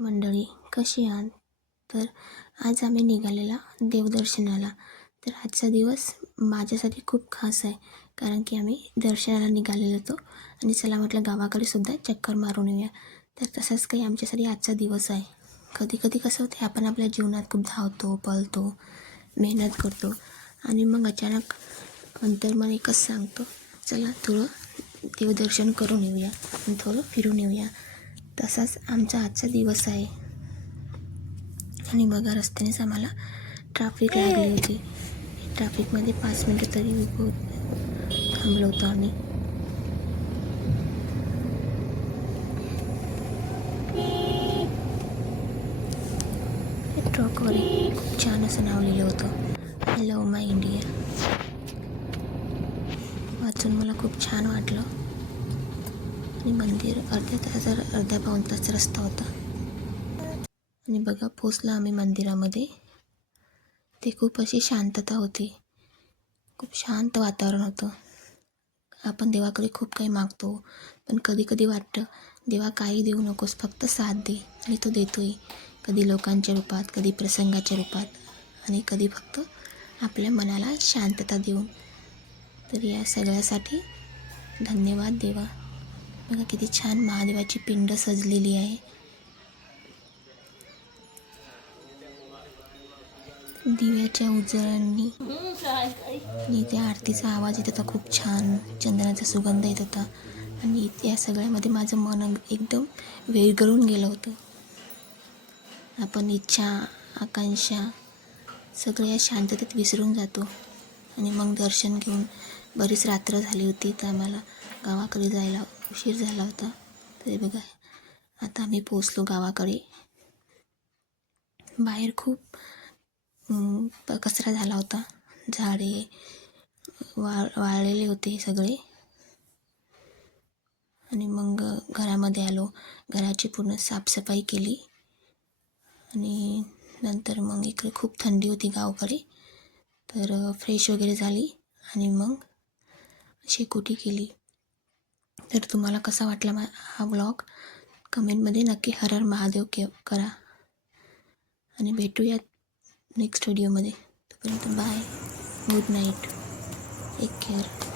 मंडळी कशी आहात? तर आज आम्ही निघालेला देवदर्शनाला. तर आजचा दिवस माझ्यासाठी खूप खास आहे कारण की आम्ही दर्शनाला निघालेलो होतो. आणि चला म्हटलं गावाकडे सुद्धा चक्कर मारून येऊया. तर तसंच काही आमच्यासाठी आजचा दिवस आहे. कधी कधी कसं होते आपण आपल्या जीवनात खूप धावतो पळतो मेहनत करतो. आणि मग अचानक अंतर्मन एकच सांगतो चला थोडं देवदर्शन करून येऊया आणि थोडं फिरून येऊया. तसाच आमचा आजचा दिवस आहे. आणि बघा रस्त्यानेच आम्हाला ट्रॅफिक लागली होती. ट्रॅफिकमध्ये पाच मिनटं तरी उभं थांबलो होतो आम्ही. ट्रकवर खूप छान असं नाव लिहिलं होतं. हॅलो माय इंडिया वाचून मला खूप छान वाटलं. आणि मंदिर अर्ध्या तासाचा अर्ध्या पाऊण तास रस्ता होता. आणि बघा पोचलो आम्ही मंदिरामध्ये. ते खूप अशी शांतता होती. खूप शांत वातावरण होतं. आपण देवाकडे खूप काही मागतो पण कधी कधी वाटतं देवा काही देऊ नकोस फक्त साथ दे. आणि तो देतोय. कधी लोकांच्या रूपात कधी प्रसंगाच्या रूपात. आणि कधी फक्त आपल्या मनाला शांतता देऊन. तर या सगळ्यासाठी धन्यवाद देवा. बघा किती छान महादेवाची पिंड सजलेली आहे. दिव्याच्या उजळांनी आणि त्या आरतीचा आवाज येत होता खूप छान. चंदनाचा सुगंध येत होता. आणि या सगळ्यामध्ये माझं मन एकदम वेगळून गेलं होतं. आपण इच्छा आकांक्षा सगळ्या शांततेत विसरून जातो. आणि मग दर्शन घेऊन बरीच रात्र झाली होती तर आम्हाला गावाकडे जायला उशीर झाला होता. तरी बघा आता आम्ही पोचलो गावाकडे. बाहेर खूप प- कचरा झाला होता. झाडे वा वाळलेले होते सगळे. आणि मग घरामध्ये आलो. घराची पूर्ण साफसफाई केली. आणि नंतर मग इकडे खूप थंडी होती गावाकडे. तर फ्रेश वगैरे झाली. आणि मग शेकोटी केली. तर तुम्हाला कसा वाटला मा हा ब्लॉग कमेंटमध्ये नक्की हर हर महादेव के करा. आणि भेटूयात नेक्स्ट व्हिडिओमध्ये तोपर्यंत bye good night take care